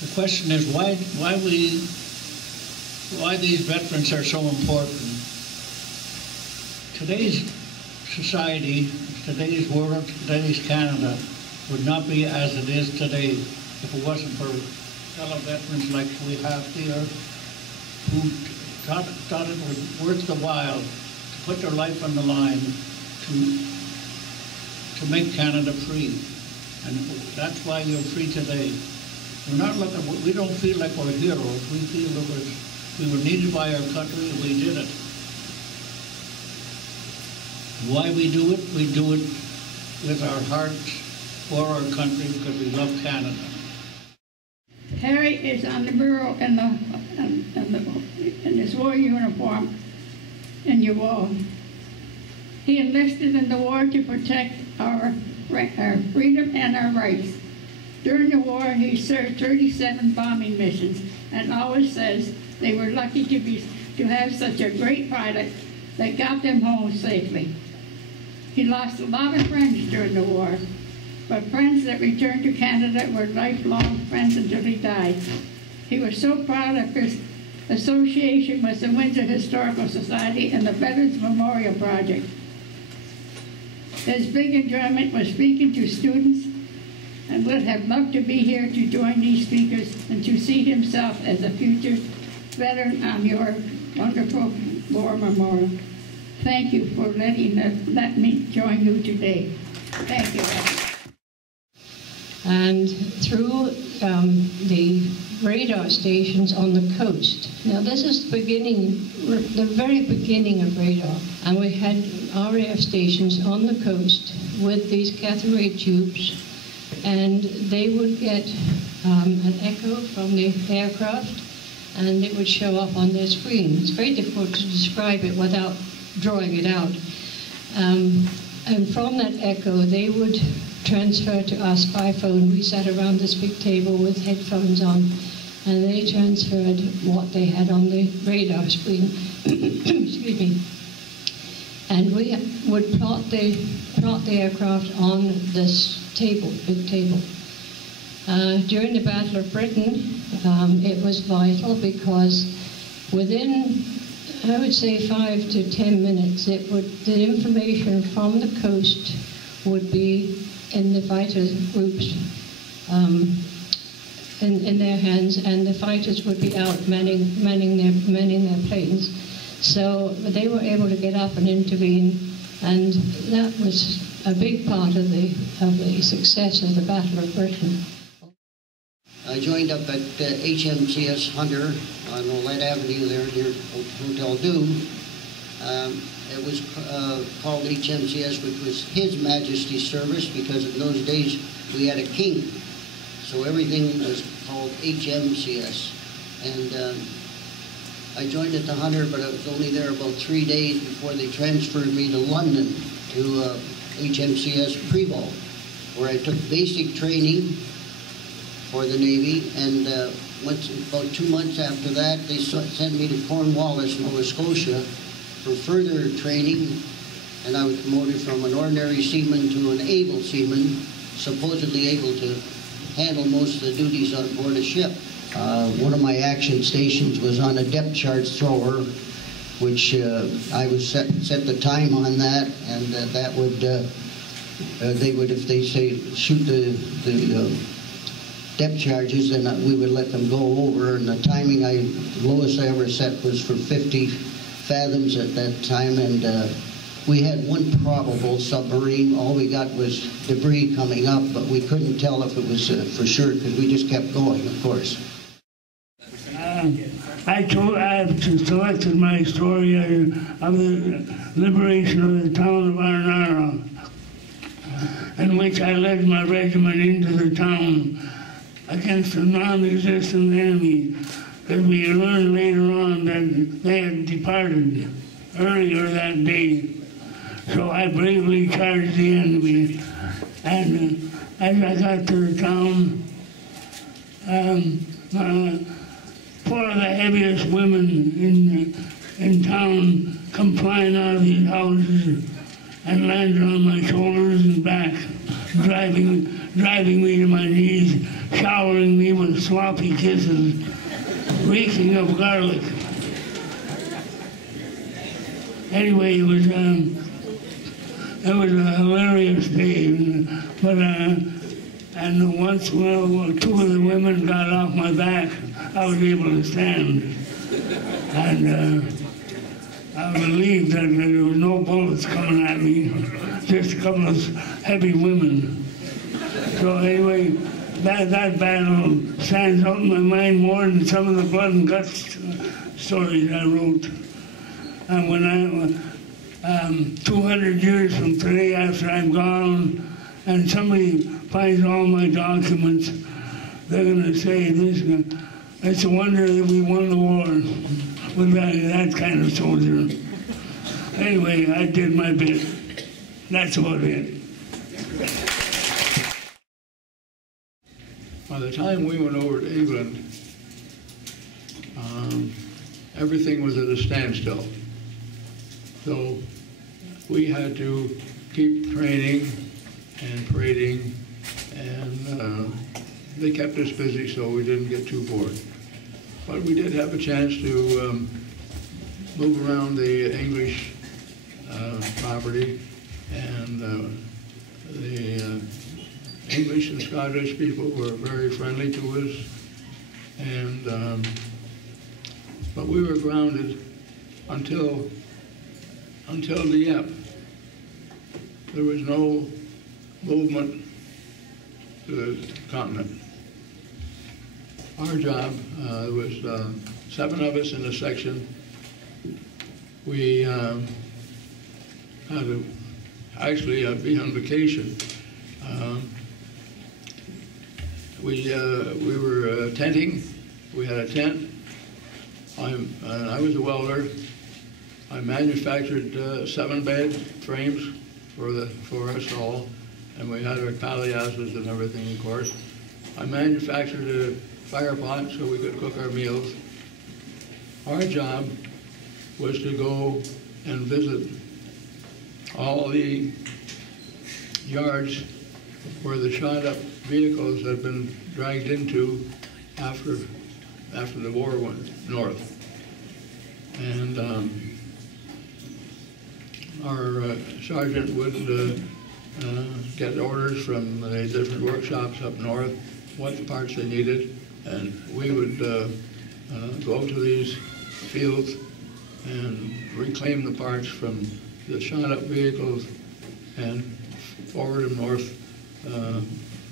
The question is why these veterans are so important. Today's society, today's world, today's Canada would not be as it is today if it wasn't for fellow veterans like we have here who thought it was worth the while to put their life on the line to make Canada free. And that's why you're free today. We're not looking, we don't feel like we're heroes. We feel that we were needed by our country and we did it. Why we do it with our hearts for our country because we love Canada. Harry is on the bureau in his war uniform in your wall. He enlisted in the war to protect our freedom and our rights. During the war, he served 37 bombing missions and always says they were lucky to have such a great pilot that got them home safely. He lost a lot of friends during the war, but friends that returned to Canada were lifelong friends until he died. He was so proud of his association with the Windsor Historical Society and the Veterans Memorial Project. His big enjoyment was speaking to students and would have loved to be here to join these speakers and to see himself as a future veteran on your wonderful war memorial. Thank you for let me join you today. Thank you. And through the radar stations on the coast. Now this is the very beginning of radar. And we had RAF stations on the coast with these cathode ray tubes, and they would get an echo from the aircraft, and it would show up on their screen. It's very difficult to describe it without drawing it out. And from that echo, they would transfer to us by phone. We sat around this big table with headphones on, and they transferred what they had on the radar screen. Excuse me. And we would plot the aircraft on this table, big table. During the Battle of Britain, it was vital because within, I would say, 5 to 10 minutes, the information from the coast would be in the fighters' groups, in their hands, and the fighters would be out manning their planes. So they were able to get up and intervene, and that was a big part of the success of the Battle of Britain. I joined up at HMCS Hunter on Olette Avenue there near Hotel Doom. It was called HMCS, which was His Majesty's Service, because in those days we had a king. So everything was called HMCS. And I joined at the Hunter, but I was only there about 3 days before they transferred me to London to HMCS Prevost, where I took basic training for the Navy, and about 2 months after that, they sent me to Cornwallis, Nova Scotia, for further training, and I was promoted from an ordinary seaman to an able seaman, supposedly able to handle most of the duties on board a ship. One of my action stations was on a depth charge thrower, which I was set the time on that, and that would they would, if they say shoot the depth charges, then we would let them go over, and the timing lowest I ever set was for 50 fathoms at that time, and we had one probable submarine. All we got was debris coming up, but we couldn't tell if it was for sure because we just kept going, of course. I have selected my story of the liberation of the town of Arnara, in which I led my regiment into the town against a non-existent enemy, because we learned later on that they had departed earlier that day. So I bravely charged the enemy, and as I got to the town, 4 of the heaviest women in town come flying out of these houses and landed on my shoulders and back, dragged driving me to my knees, showering me with sloppy kisses, reeking of garlic. Anyway, it was a hilarious day, but and once two of the women got off my back, I was able to stand, and I believed that there was no bullets coming at me, just a couple of heavy women. So anyway, that battle stands out in my mind more than some of the blood and guts stories I wrote. And when 200 years from today, after I'm gone, and somebody finds all my documents, they're going to say, it's a wonder that we won the war with that kind of soldier. Anyway, I did my bit. That's about it. By the time we went over to England, everything was at a standstill. So we had to keep training and parading, and they kept us busy so we didn't get too bored. But we did have a chance to move around the English property, and the English and Scottish people were very friendly to us, and but we were grounded until Dieppe. There was no movement to the continent. Our job was 7 of us in a section. We had to actually be on vacation. We were tenting. We had a tent. I was a welder. I manufactured 7-bed frames for us all, and we had our palliasses and everything, of course. I manufactured a fire pot so we could cook our meals. Our job was to go and visit all the yards where the shot-up vehicles had been dragged into after the war went north. And our sergeant would get orders from the different workshops up north, what parts they needed, and we would go to these fields and reclaim the parts from the shot-up vehicles and forward them north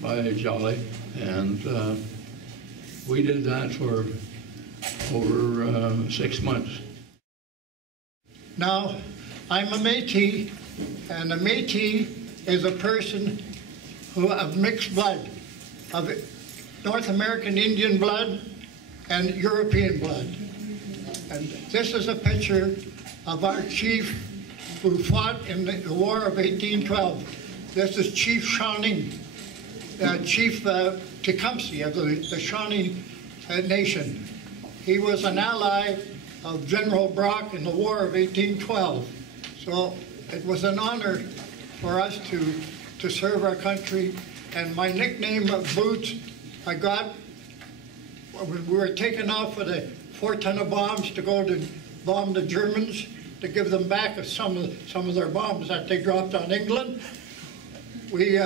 by Jolly, and we did that for over 6 months. Now, I'm a Métis, and a Métis is a person who of mixed blood, of North American Indian blood and European blood. And this is a picture of our chief who fought in the War of 1812. This is Chief Shawnee, Chief Tecumseh of the Shawnee Nation. He was an ally of General Brock in the War of 1812. So it was an honor for us to serve our country. And my nickname of Boots, I got when we were taken off with 4 ton of bombs to go to bomb the Germans, to give them back some of their bombs that they dropped on England. We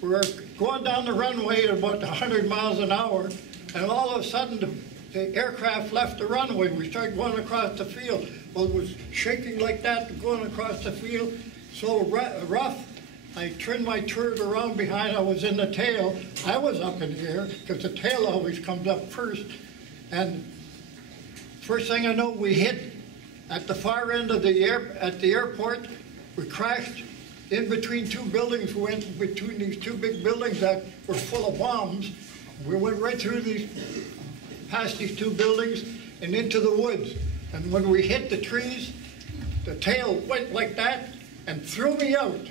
were going down the runway at about 100 miles an hour, and all of a sudden the aircraft left the runway. We started going across the field. Well, it was shaking like that, going across the field, so rough. I turned my turret around behind. I was in the tail. I was up in the air because the tail always comes up first. And first thing I know, we hit at the far end of the airport. We crashed in between 2 buildings. We went between these 2 big buildings that were full of bombs. We went right through past these 2 buildings and into the woods. And when we hit the trees, the tail went like that and threw me out.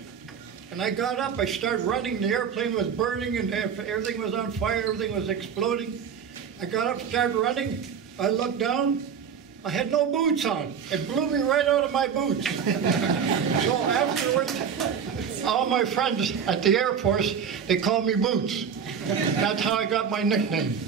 And I got up, I started running, the airplane was burning and everything was on fire, everything was exploding. I got up, started running, I looked down, I had no boots on. It blew me right out of my boots. So afterwards, all all my friends at the Air Force, they call me Boots. That's how I got my nickname.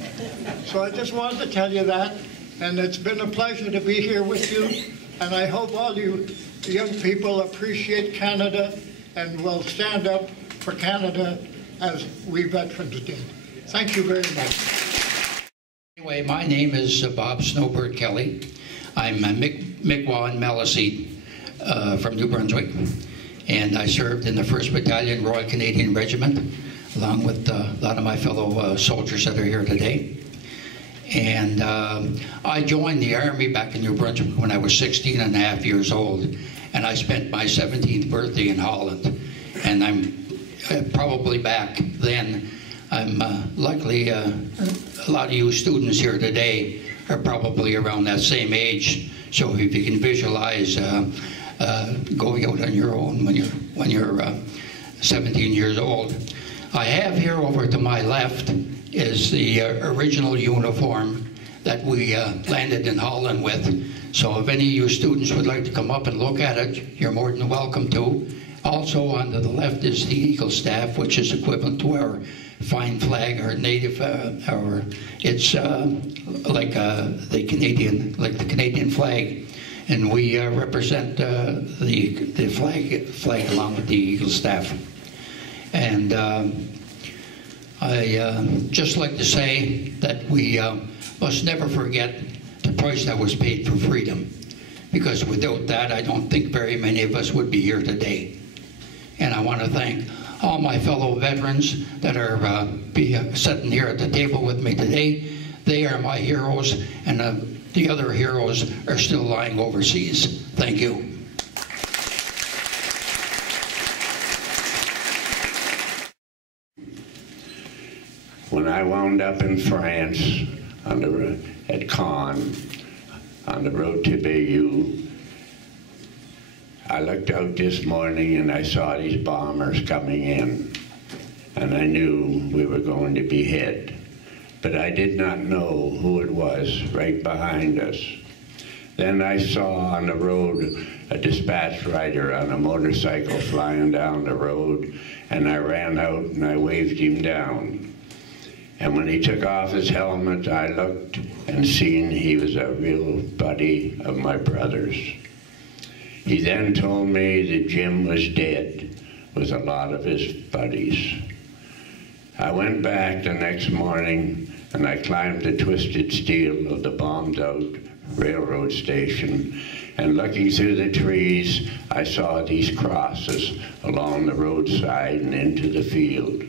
So I just wanted to tell you that, and it's been a pleasure to be here with you, and I hope all you young people appreciate Canada and will stand up for Canada as we veterans did. Thank you very much. Anyway, my name is Bob Snowbird Kelley. I'm a Mi'kmaq and Massey from New Brunswick, and I served in the 1st Battalion Royal Canadian Regiment, along with a lot of my fellow soldiers that are here today. And I joined the Army back in New Brunswick when I was 16 and a half years old, and I spent my 17th birthday in Holland. And I'm probably back then. I'm likely a lot of you students here today are probably around that same age. So if you can visualize going out on your own when you're 17 years old. I have here over to my left is the original uniform that we landed in Holland with. So if any of you students would like to come up and look at it, you're more than welcome to. Also on to the left is the Eagle Staff, which is equivalent to our fine flag, our native, it's like the Canadian flag, and we represent the flag along with the Eagle Staff. And I just like to say that we must never forget the price that was paid for freedom, because without that, I don't think very many of us would be here today. And I want to thank all my fellow veterans that are sitting here at the table with me today. They are my heroes, and the other heroes are still lying overseas. Thank you. When I wound up in France at Caen on the road to Bayeux, I looked out this morning and I saw these bombers coming in, and I knew we were going to be hit. But I did not know who it was right behind us. Then I saw on the road a dispatch rider on a motorcycle flying down the road, and I ran out and I waved him down. And when he took off his helmet, I looked and seen he was a real buddy of my brother's. He then told me that Jim was dead with a lot of his buddies. I went back the next morning and I climbed the twisted steel of the bombed out railroad station, and looking through the trees, I saw these crosses along the roadside and into the field.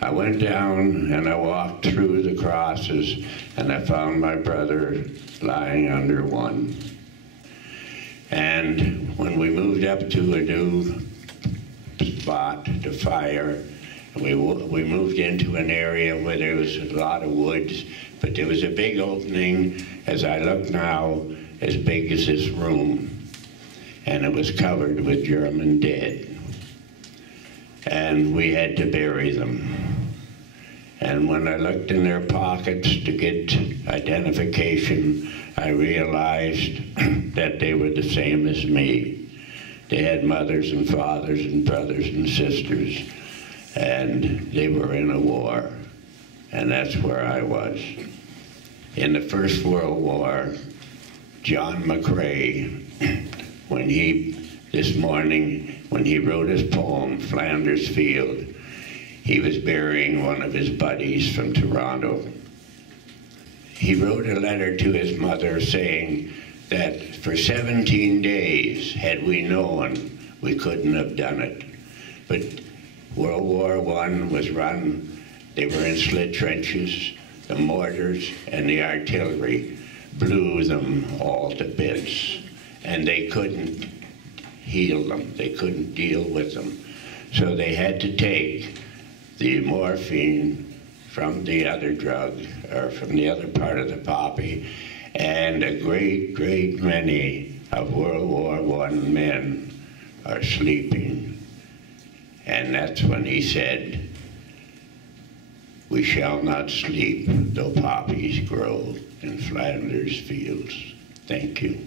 I went down and I walked through the crosses, and I found my brother lying under one. And when we moved up to a new spot to fire, we moved into an area where there was a lot of woods, but there was a big opening, as I look now, as big as this room, and it was covered with German dead. And we had to bury them. And when I looked in their pockets to get identification, I realized that they were the same as me. They had mothers and fathers and brothers and sisters, and they were in a war, and that's where I was. In the First World War, John McCrae, this morning, when he wrote his poem, Flanders Field, he was burying one of his buddies from Toronto. He wrote a letter to his mother saying that for 17 days, had we known, we couldn't have done it. But World War I was run, they were in slit trenches, the mortars and the artillery blew them all to bits, and they couldn't heal them, they couldn't deal with them. So they had to take the morphine from the other drug, or from the other part of the poppy, and a great, great many of World War I men are sleeping. And that's when he said, "We shall not sleep, though poppies grow in Flanders fields." Thank you.